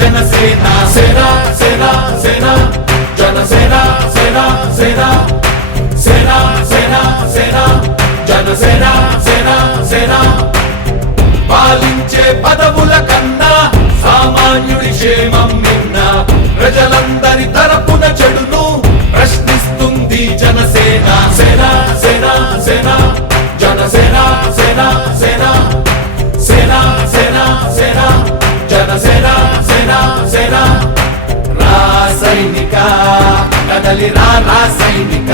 జనసేన సేన సేన సేన జనసేన సేన సేన సేన సేన సేన జనసేన సేన సేన పాలించే పదవుల కన్నా సామాన్యుడి క్షేమం నిన్న ప్రజలందరి తరపున చెడును ప్రశ్నిస్తుంది జనసేన సేన సేన సేన జనసేన సేన సేన సేన సేన సేన జనసేన సేన సేన రాసైనిక కదలి రాసైనిక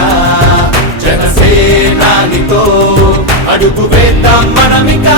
జనసేనానితో అడుగు వేద్దాం మనమిక